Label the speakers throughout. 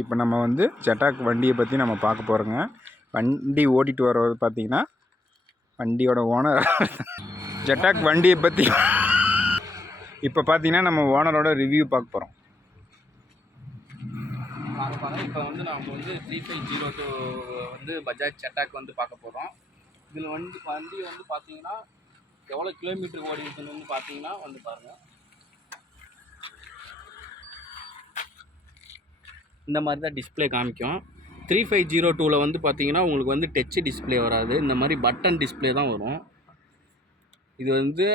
Speaker 1: இப்போ நம்ம வந்து ஜட்டாக் வண்டியை பற்றி நம்ம பார்க்க போகிறோங்க. வண்டி ஓட்டிகிட்டு வர்றது பார்த்தீங்கன்னா வண்டியோட ஓனர் ஜட்டாக் வண்டியை பற்றி இப்போ பார்த்தீங்கன்னா நம்ம ஓனரோட ரிவ்யூ பார்க்க போகிறோம்.
Speaker 2: பார்க்க போகிறோம். இப்போ வந்து நம்ம வந்து த்ரீ ஃபைவ் ஜீரோ டூ வந்து பஜாஜ் சட்டாக் வந்து பார்க்க போகிறோம். இதில் வந்து வண்டி வந்து பார்த்தீங்கன்னா எவ்வளோ கிலோமீட்டர் ஓடி இருக்குன்னு வந்து பார்த்தீங்கன்னா வந்து பாருங்கள் இந்த மாதிரி தான் டிஸ்ப்ளே காமிக்கும். த்ரீ ஃபைவ் ஜீரோ டூவில் வந்து பார்த்தீங்கன்னா உங்களுக்கு வந்து டச்சு டிஸ்ப்ளே வராது. இந்த மாதிரி பட்டன் டிஸ்ப்ளே தான் வரும். இது வந்து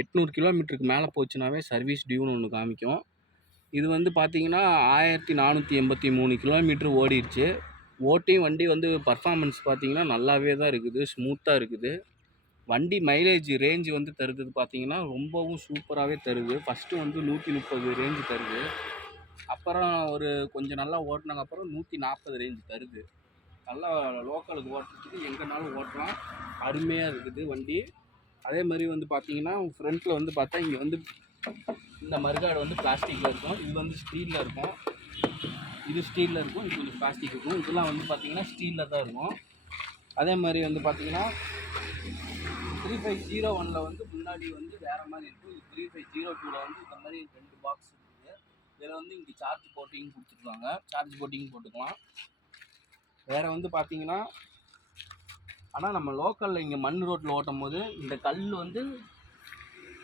Speaker 2: எட்நூறு கிலோமீட்டருக்கு மேலே போச்சுனாவே சர்வீஸ் டியூன்னு ஒன்று காமிக்கும். இது வந்து பார்த்தீங்கன்னா ஆயிரத்தி நானூற்றி எண்பத்தி மூணு கிலோமீட்ரு ஓடிடுச்சு. ஓட்டியும் வண்டி வந்து பர்ஃபாமன்ஸ் பார்த்தீங்கன்னா நல்லாவே தான் இருக்குது. ஸ்மூத்தாக இருக்குது. வண்டி மைலேஜ் ரேஞ்சு வந்து தருது பார்த்தீங்கன்னா ரொம்பவும் சூப்பராகவே தருது. ஃபஸ்ட்டு வந்து நூற்றி முப்பது ரேஞ்சு தருது. அப்புறம் ஒரு கொஞ்சம் நல்லா ஓட்டினாங்க அப்புறம் நூற்றி நாற்பது ரேஞ்சு தருது. நல்லா லோக்கலுக்கு ஓட்டுறதுக்கு எங்கேனாலும் ஓட்டலாம் அருமையாக இருக்குது வண்டி. அதே மாதிரி வந்து பார்த்தீங்கன்னா ஃப்ரண்ட்டில் வந்து பார்த்தா இங்கே வந்து இந்த மறுகாடு வந்து பிளாஸ்டிக்கில் இருக்கும். இது வந்து ஸ்டீலில் இருக்கும். இது ஸ்டீலில் இருக்கும். இது கொஞ்சம் பிளாஸ்டிக் இருக்கும். இதெல்லாம் வந்து பார்த்தீங்கன்னா ஸ்டீலில் தான் இருக்கும். அதே மாதிரி வந்து பார்த்தீங்கன்னா த்ரீ ஃபைவ் ஜீரோ ஒனில் வந்து முன்னாடி வந்து வேறு மாதிரி இருக்கும். த்ரீ ஃபைவ் ஜீரோ டூவில் வந்து இந்த மாதிரி ரெண்டு பாக்ஸ் இதில் வந்து இங்கே சார்ஜ் போட்டிங் கொடுத்துருக்காங்க. சார்ஜ் போட்டிங் போட்டுக்கலாம். வேறு வந்து பார்த்தீங்கன்னா ஆனால் நம்ம லோக்கலில் இங்கே மண் ரோட்டில் ஓட்டும் போது இந்த கல் வந்து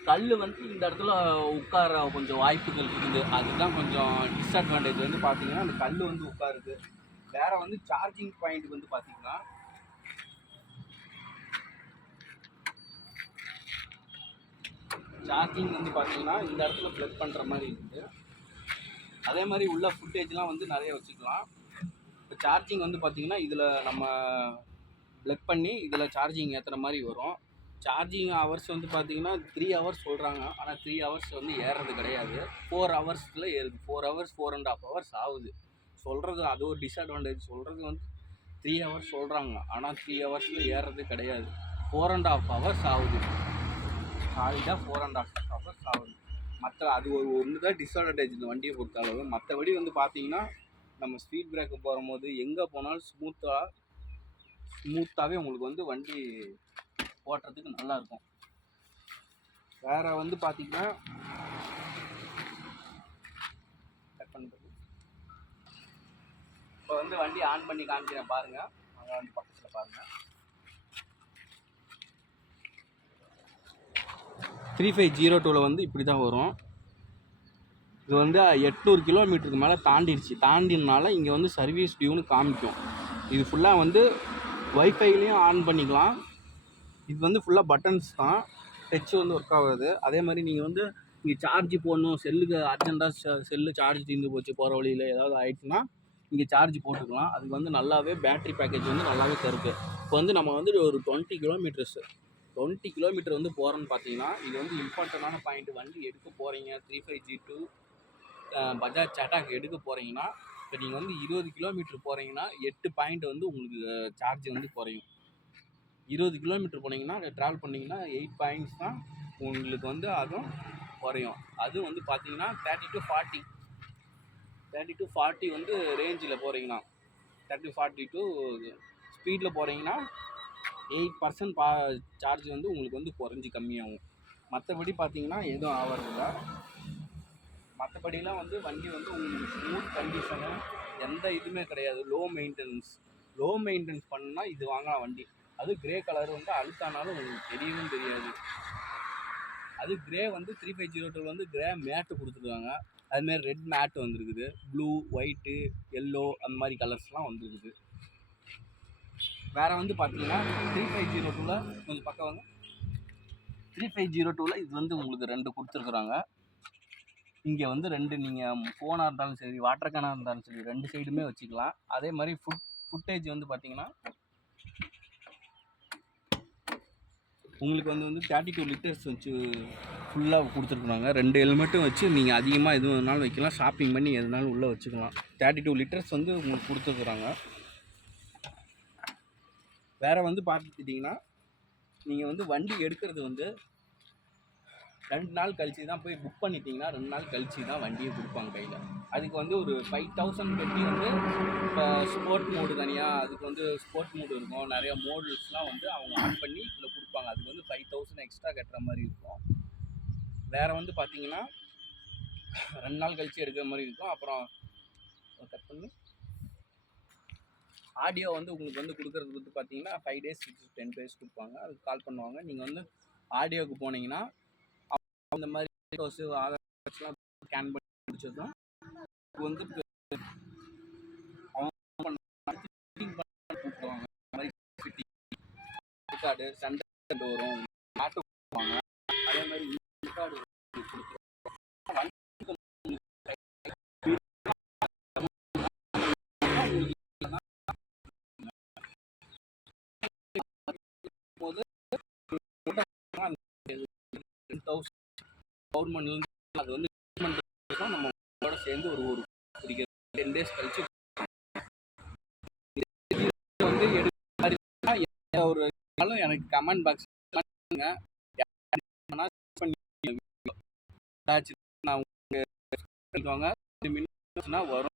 Speaker 2: கல் வந்து இந்த இடத்துல உட்கார கொஞ்சம் வாய்ப்புகள் இருக்குது. அதுதான் கொஞ்சம் டிஸ்அட்வான்டேஜ் வந்து பார்த்தீங்கன்னா அந்த கல் வந்து உட்காருது. வேறு வந்து சார்ஜிங் பாயிண்ட் வந்து பார்த்தீங்கன்னா சார்ஜிங் வந்து பார்த்தீங்கன்னா இந்த இடத்துல ப்ளக் பண்ணுற மாதிரி இருக்குது. அதே மாதிரி உள்ள ஃபுட்டேஜ்லாம் வந்து நிறைய வச்சுக்கலாம். இப்போ சார்ஜிங் வந்து பார்த்தீங்கன்னா இதில் நம்ம ப்ளக் பண்ணி இதில் சார்ஜிங் ஏற்றுற மாதிரி வரும். சார்ஜிங் ஹவர்ஸ் வந்து பார்த்தீங்கன்னா த்ரீ ஹவர்ஸ் சொல்கிறாங்க ஆனால் த்ரீ ஹவர்ஸ் வந்து ஏறுறது கிடையாது. ஃபோர் ஹவர்ஸில் ஏறுது. Four hours four and half hours ஆகுது. சொல்கிறது அது ஒரு டிஸ்அட்வான்டேஜ் சொல்கிறது வந்து த்ரீ ஹவர்ஸ் சொல்கிறாங்க ஆனால் த்ரீ ஹவர்ஸில் ஏறுறது கிடையாது. ஃபோர் அண்ட் ஹாஃப் ஹவர்ஸ் ஆகுது. சாலிடாக ஃபோர் அண்ட் ஹாஃப் ஹவர்ஸ் ஆகுது. மற்ற அது ஒரு ஒன்று தான் டிஸ்அட்வான்டேஜ் இந்த வண்டியை பொறுத்த அளவு மற்றபடி வந்து பார்த்தீங்கன்னா நம்ம ஸ்பீட் பிரேக்கு போகும்போது எங்கே போனாலும் ஸ்மூத்தாக ஸ்மூத்தாகவே உங்களுக்கு வந்து வண்டி ஓட்டுறதுக்கு நல்லா இருக்கும். வந்து பார்த்தீங்கன்னா கட் பண்ணுறது இப்போ வந்து வண்டி ஆன் பண்ணி காமிக்கிறேன் பாருங்கள் அங்கே வந்து பக்கத்தில் பாருங்கள் த்ரீ ஃபைவ் ஜீரோ டூவில் வந்து இப்படி தான் வரும். இது வந்து எட்நூறு கிலோமீட்டருக்கு மேலே தாண்டிடுச்சு. தாண்டினால இங்கே வந்து சர்வீஸ் டியூன்னு காமிக்கும். இது ஃபுல்லாக வந்து வைஃபைலையும் ஆன் பண்ணிக்கலாம். இது வந்து ஃபுல்லாக பட்டன்ஸ் தான். டச் வந்து ஒர்க் ஆகாது. அதே மாதிரி நீங்கள் வந்து இங்கே சார்ஜ் போடணும். செல்லுக்கு அர்ஜென்ட்டாக செல்லு சார்ஜ் தீர்ந்து போச்சு போகிற வழியில் ஏதாவது ஆயிடுச்சுன்னா இங்கே சார்ஜ் போட்டுக்கலாம். அதுக்கு வந்து நல்லாவே பேட்டரி பேக்கேஜ் வந்து நல்லாவே தருக்கு. இப்போ வந்து நம்ம வந்து ஒரு டுவெண்ட்டி கிலோமீட்டர்ஸ் டுவெண்ட்டி கிலோமீட்டர் வந்து போகிறோன்னு பார்த்தீங்கன்னா இது வந்து இம்பார்ட்டண்டான பாயிண்ட் வண்டி எடுக்க போகிறீங்க three five G two Bajaj Chetak எடுக்க போகிறீங்கன்னா இப்போ நீங்கள் வந்து இருபது கிலோமீட்டர் போகிறீங்கன்னா எட்டு பாயிண்ட் வந்து உங்களுக்கு சார்ஜ் வந்து குறையும். இருபது கிலோமீட்டர் போனீங்கன்னா ட்ராவல் பண்ணிங்கன்னா எயிட் பாயிண்ட்ஸ் தான் உங்களுக்கு வந்து அதுவும் குறையும். அது வந்து பார்த்தீங்கன்னா thirty to forty thirty to forty வந்து ரேஞ்சில் போகிறீங்கன்னா தேர்ட்டி ஃபார்ட்டி டு ஸ்பீடில் போகிறீங்கன்னா எயிட் பர்சன்ட் பா சார்ஜ் வந்து உங்களுக்கு வந்து குறைஞ்சி கம்மியாகும். மற்றபடி பார்த்தீங்கன்னா எதுவும் ஆகிறதில்ல மற்றபடிலாம் வந்து வண்டி வந்து உங்களுக்கு ஸ்மூத் கண்டிஷனு எந்த இதுவுமே கிடையாது. லோ மெயின்டெனன்ஸ் லோ மெயின்டெனன்ஸ் பண்ணால் இது வாங்கலாம் வண்டி. அது கிரே கலர் வந்து அழுத்தானாலும் உங்களுக்கு தெரியவும் தெரியாது. அது கிரே வந்து த்ரீ ஃபைவ் ஜீரோ டூவில் வந்து கிரே மேட்டு கொடுத்துருக்காங்க. அதுமாரி ரெட் மேட் வந்துருக்குது. ப்ளூ ஒயிட்டு எல்லோ அந்த மாதிரி கலர்ஸ்லாம் வந்துருக்குது. வேறு வந்து பார்த்தீங்கன்னா த்ரீ ஃபைவ் ஜீரோ டூவில் கொஞ்சம் பக்கம் வந்து த்ரீ ஃபைவ் ஜீரோ டூவில் இது வந்து உங்களுக்கு ரெண்டு கொடுத்துருக்குறாங்க. இங்கே வந்து ரெண்டு நீங்கள் ஃபோனாக இருந்தாலும் சரி வாட்டர் கேனாக இருந்தாலும் சரி ரெண்டு சைடுமே வச்சுக்கலாம். அதே மாதிரி ஃபுட் ஃபுட்டேஜ் வந்து பார்த்தீங்கன்னா உங்களுக்கு வந்து வந்து தேர்ட்டி டூ லிட்டர்ஸ் வச்சு ஃபுல்லாக கொடுத்துருக்குறாங்க. ரெண்டு ஹெல்மெட்டும் வச்சு நீங்கள் அதிகமாக எது வேணாலும் வைக்கலாம். ஷாப்பிங் பண்ணி எதுனாலும் உள்ளே வச்சுக்கலாம். தேர்ட்டி டூ லிட்டர்ஸ் வந்து உங்களுக்கு கொடுத்துருக்குறாங்க. வேறு வந்து பார்த்துக்கிட்டிங்கன்னா நீங்கள் வந்து வண்டி எடுக்கிறது வந்து ரெண்டு நாள் கழிச்சு தான் போய் புக் பண்ணிட்டீங்கன்னா ரெண்டு நாள் கழிச்சு தான் வண்டியை கொடுப்பாங்க கையில். அதுக்கு வந்து ஒரு ஃபைவ் தௌசண்ட் கட்டி வந்து இப்போ ஸ்போர்ட் மோடு தனியாக அதுக்கு வந்து ஸ்போர்ட் மோடு இருக்கும். நிறைய மோடல்ஸ்லாம் வந்து அவங்க ஆன் பண்ணி இதில் கொடுப்பாங்க. அதுக்கு வந்து ஃபைவ் தௌசண்ட் எக்ஸ்ட்ரா கட்டுற மாதிரி இருக்கும். வேறு வந்து பார்த்தீங்கன்னா ரெண்டு நாள் கழிச்சு எடுக்கிற மாதிரி இருக்கும். அப்புறம் கட் பண்ணி. ஆடியோ வந்து உங்களுக்கு வந்து கொடுக்குறது வந்து பார்த்தீங்கன்னா five days six ten days கொடுப்பாங்க அதுக்கு கால் பண்ணுவாங்க நீங்கள் வந்து ஆடியோவுக்கு போனீங்கன்னா அந்த மாதிரி வீடியோஸு ஆதார்ஸ்லாம் ஸ்கேன் பண்ணி முடிச்சதும் வந்து அவங்க கூப்பிடுவாங்க சண்டை வரும் அதே மாதிரி record கொடுத்துருவாங்க. போது தௌசண்ட் கவர்மெண்ட்லேருந்து அது வந்து நம்மளோட நம்ம சேர்ந்து ஒரு ஒரு டென் டேஸ் கழிச்சு வந்து எடுக்க ஒரு எனக்கு கமெண்ட் பாக்ஸ் பண்ணுங்க. நான் உங்களுக்கு வரும்.